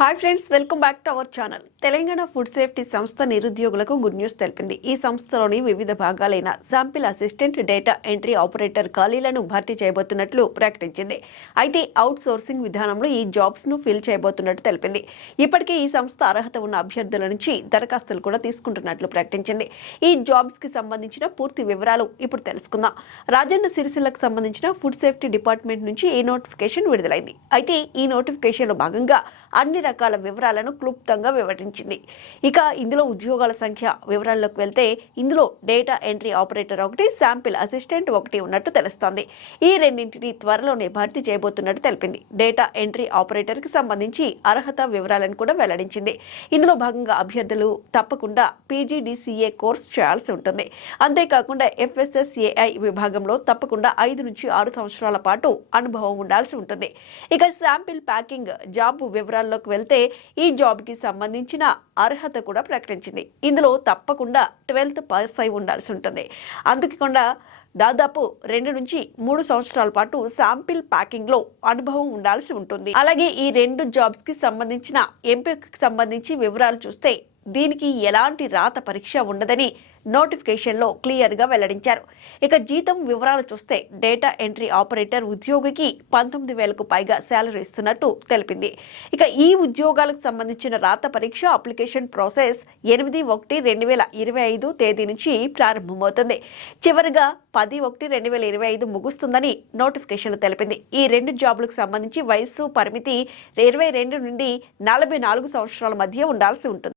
Hi friends, welcome back to our channel. Telangana food safety సంస్థ నిరుద్యోగులకు good news తెలిపింది. ఈ సంస్థలోని వివిధ భాగాలైన sample assistant, data entry operator ఖాళీలను భర్తీ చేయబోతున్నట్లు ప్రకటించింది. అయితే అవుట్ సోర్సింగ్ విధానంలో ఈ జాబ్స్ ను ఫిల్ చేయబోతున్నట్టు తెలిపింది. ఇప్పటికే ఈ సంస్థ అర్హత ఉన్న అభ్యర్థుల నుంచి దరఖాస్తులు కూడా తీసుకుంటున్నట్లు ప్రకటించింది. ఈ జాబ్స్ కి సంబంధించిన పూర్తి వివరాలు ఇప్పుడు తెలుసుకుందాం. రాజన్న సిరిసిల్లకు సంబంధించిన ఫుడ్ సేఫ్టీ డిపార్ట్మెంట్ నుంచి ఈ నోటిఫికేషన్ విడుదలైంది. అయితే ఈ నోటిఫికేషన్ లో భాగంగా అన్ని రకాల వివరాలను క్లుప్తంగా వివరించింది. ఇక ఇందులో ఉద్యోగాల సంఖ్య వివరాల్లోకి వెళ్తే ఇందులో data entry operator 1, sample assistant 1 ఉన్నట్టు తెలుస్తోంది. ఈ రెండింటిని త్వరలోనే భర్తీ చేయబోతున్నట్టు తెలిపింది. డేటా ఎంట్రీ ఆపరేటర్ కి సంబంధించి అర్హత వివరాలను కూడా వెల్లడించింది. ఇందులో భాగంగా అభ్యర్థులు తప్పకుండా PGDCA కోర్స్ చేయాల్సి ఉంటుంది. అంతేకాకుండా FSSAI విభాగంలో తప్పకుండా 5 నుంచి 6 సంవత్సరాల పాటు అనుభవం ఉండాల్సి ఉంటుంది. ఇక శాంపిల్ ప్యాకింగ్ జాబ్ వివరాల్లోకి వెళ్తే ఈ జాబ్ కి సంబంధించిన అర్హత కూడా ప్రకటించింది. ఇందులో తప్పకుండా 12th పాస్ అయి ఉండాల్సి ఉంటుంది. అందుకుండా దాదాపు 2 నుంచి 3 సంవత్సరాల పాటు శాంపిల్ ప్యాకింగ్ లో అనుభవం ఉండాల్సి ఉంటుంది. అలాగే ఈ 2 జాబ్స్ కి సంబంధించిన ఎంపికకు సంబంధించి వివరాలు చూస్తే దీనికి ఎలాంటి రాత పరీక్ష ఉండదని నోటిఫికేషన్లో క్లియర్గా వెల్లడించారు. ఇక జీతం వివరాలు చూస్తే డేటా ఎంట్రీ ఆపరేటర్ ఉద్యోగికి 19,000కు పైగా శాలరీ ఇస్తున్నట్టు తెలిపింది. ఇక ఈ ఉద్యోగాలకు సంబంధించిన రాత పరీక్ష అప్లికేషన్ ప్రాసెస్ 8/1/2025 తేదీ నుంచి ప్రారంభమవుతుంది. చివరిగా 10/1/2025 ముగుస్తుందని నోటిఫికేషన్ తెలిపింది. ఈ 2 జాబులకు సంబంధించి వయస్సు పరిమితి 22 నుండి 44 సంవత్సరాల మధ్య ఉండాల్సి ఉంటుంది.